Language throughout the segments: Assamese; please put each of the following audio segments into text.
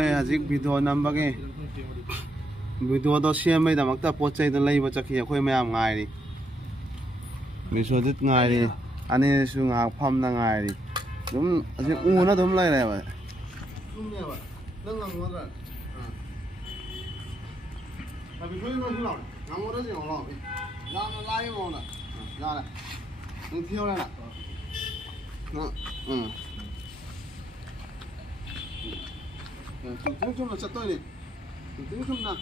ꯑꯩꯈꯣꯏ ꯍꯧꯖꯤꯛ ꯚꯤꯗꯤꯑꯣ ꯅꯝꯕꯒꯤ ꯚꯤꯗꯤꯑꯣꯗꯣ ꯁꯦꯝꯕꯩꯗꯃꯛꯇ ꯄꯣꯠ ꯆꯩꯗꯣ ꯂꯩꯕ ꯆꯠꯈꯤ ꯑꯩꯈꯣꯏ ꯃꯌꯥꯝ ꯉꯥꯏꯔꯤ ꯕꯤꯁ꯭ꯋꯖꯤꯠ ꯉꯥꯏꯔꯤ ꯑꯅꯤꯁꯨ ꯉꯥꯏꯍꯥꯛ ꯐꯝꯅ ꯉꯥꯏꯔꯤ ꯑꯗꯨꯝ ꯍꯧꯖꯤꯛ ꯎꯅ ꯑꯗꯨꯝ ꯂꯩꯔꯦꯕ ꯆꯨꯝꯃꯦꯕ ꯅꯪ ꯉꯝꯒꯗ꯭ꯔꯥ ꯕꯤꯁ꯭ꯋꯖꯤꯠ ꯉꯁꯤ ꯂꯥꯛꯑꯣ ꯉꯝꯒꯗ꯭ꯔꯥ ꯌꯦꯡꯉꯣ ꯂꯥꯛꯑꯣ ꯌꯥꯝꯅ ꯂꯥꯏꯕ ꯃꯑꯣꯡꯗ ꯌꯥꯔꯦ ꯅꯪ ꯊꯤꯌꯣꯔꯦꯅ tum tum na chatoy ni tum na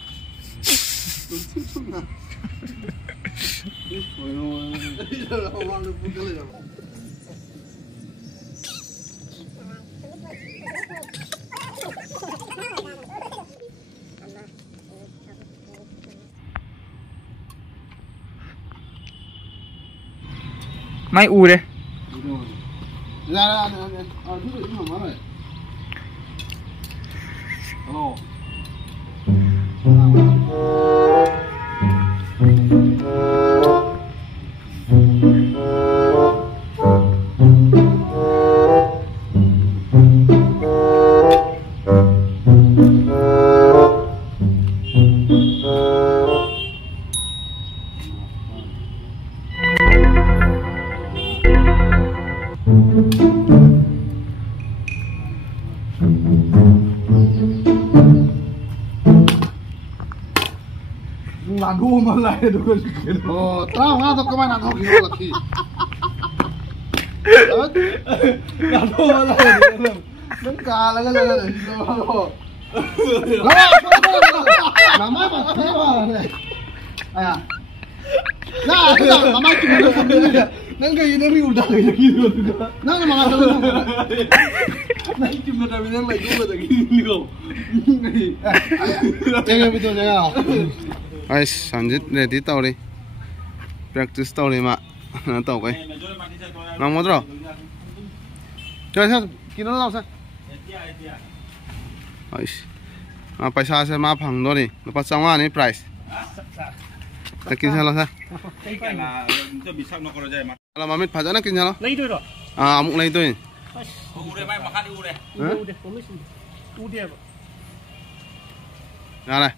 mai u đấy ra thứ gì mà nói này alo là đua mà lại được tao ngã tao cái nào không hiểu là khi là đua mà lại được đứng cà là cái này là máy mà thế mà này à na là máy chụp nó không đi nâng cái nó riu đời cái luôn nó mà nâng chụp nó ra bên này cũng là cái nhiều đây bây giờ đây à ai Sanjit ready tau đi practice tau đi mà nó tau cái làm một rồi chơi sao kí nó lao sao ai mà paisa sẽ mà phẳng đó đi nó bắt xong anh price ta kí sao lao sao là mà mít phải cho nó kí sao lao lấy đôi rồi à mục lấy đôi ra này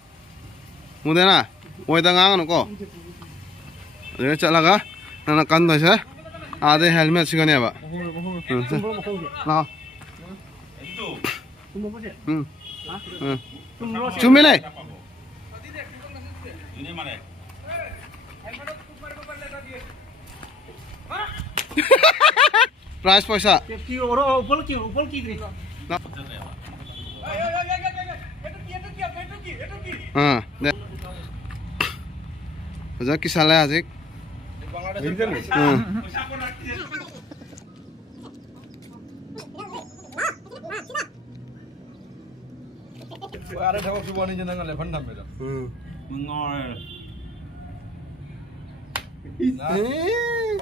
mua thế nào ôi ta ngang nó có để chạy là cả nó cắn thôi chứ à đây helmet xí cái này vậy nào chụp mấy này price paisa deh. Bây giờ salah aja. Ada dapat subani jenang ada pandam itu. Mengolah.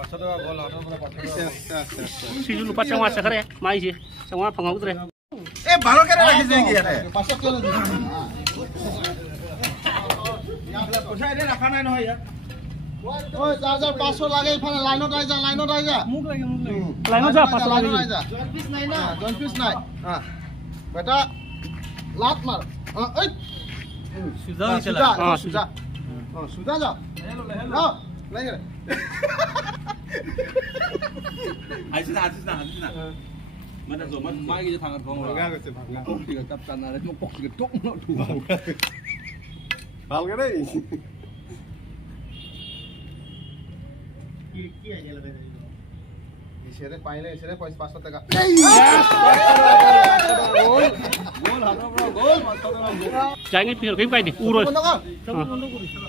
Pasal apa bola? Ada berapa pasal? Si lupa sama sekali ya, mai sih, sama pengaut deh. Baru kena lagi segi ya. Pasal kena di. Saya ada nak kanan ya. Oi, charger 500 lagi, phane line out aja, line out aja. Muk lagi. Line out aja, 500 lagi. Join piece naik na, join piece naik. Nah. Beta lat mar. Eh. Sudah sudah. Oh, sudah. Oh, sudah aja. Hello. Lagi. Ayo sudah. Mana zo, mana lagi tangan kau. Enggak sih, enggak. Tiga kapten ada cuma pok gedok no tuh. Hal kan ini. Isere paile, isere 500 টাকা. Gol haro bro, gol mantap bro. Jangan pikir kau ini urus.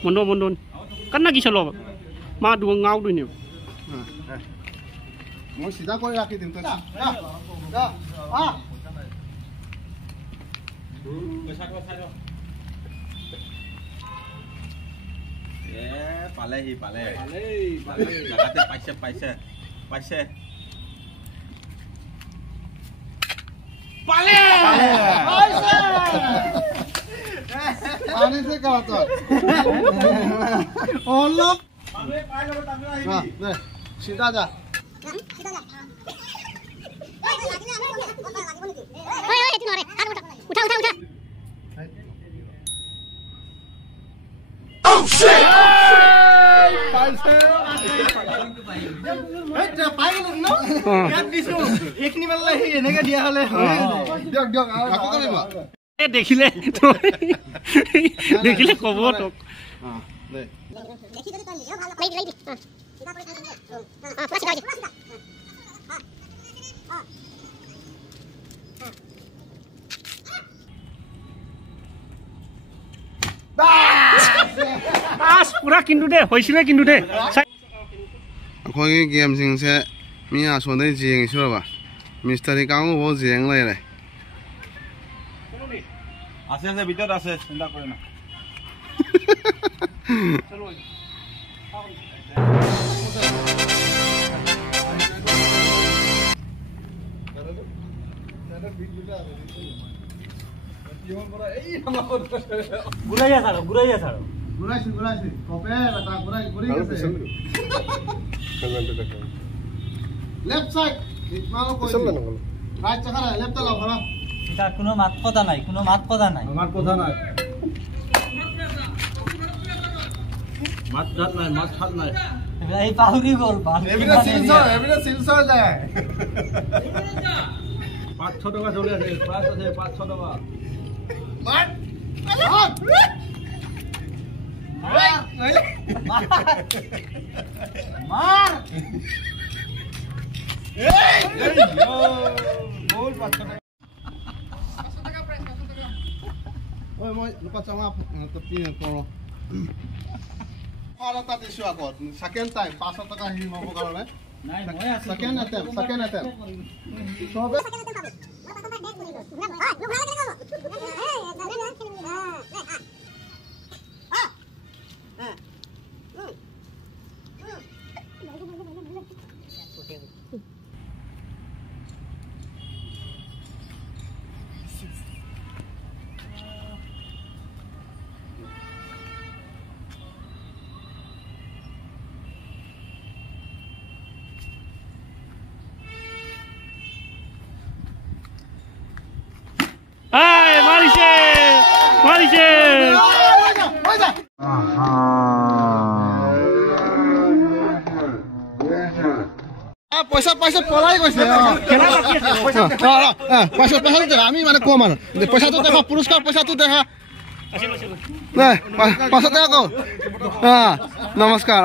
Mondon. Kan lagi selo. Ma dua ngau dulu ni. Mau sida kau lagi tim tu. Dah. Ah. Paleh. Kata paisa. Paleh. Paने से कहा तो. Oh look. Nah, deh, sida aja. Udah. দেখিলে দেখিলে কব তোক পুরা কিন্তু দে হয়েছিল কিন্তু দে ꯑꯩꯈꯣꯏꯒꯤ ꯒꯦꯝꯁꯤꯡꯁꯦ ꯃꯤ ꯑꯁꯣꯝꯗꯩ ꯌꯦꯡꯉꯤꯁꯤꯔꯕ ꯃꯤꯁꯇꯔꯤ ꯀꯥꯡꯕꯨ ꯌꯦꯡ ꯂꯩꯔꯦ আছে আছে ভিতৰত আছে চিন্তা কৰে না ঘূৰাইছি কপে এটা ঘূৰি গৈছে লেফট সাইড ইতমালো কই রাইট চাকা লেফট লাও ভরা এটা কোনো মাত কথা নাই কোনো মাত কথা নাই আমার কথা নাই মাত জাত নাই মাত ছাত নাই এই পাহুরি গল এবিনা সিলসর যায় 5-6 টাকা চলে আছে 5-6 টাকা মার মার Oi, moi, lupa sama tapi kalau kalau tadi sih aku second time 500 টাকা হি মাবো কারণে নাই মই আছে second attempt সবে Ay, Mariche! Mariche! পয়সা পলাই গৈছে পয়সা দেখা আমি মানে কম আৰু পইচাটো দেখা পুৰস্কাৰ পইচাটো দেখা পইচা দেখা কো নমস্কাৰ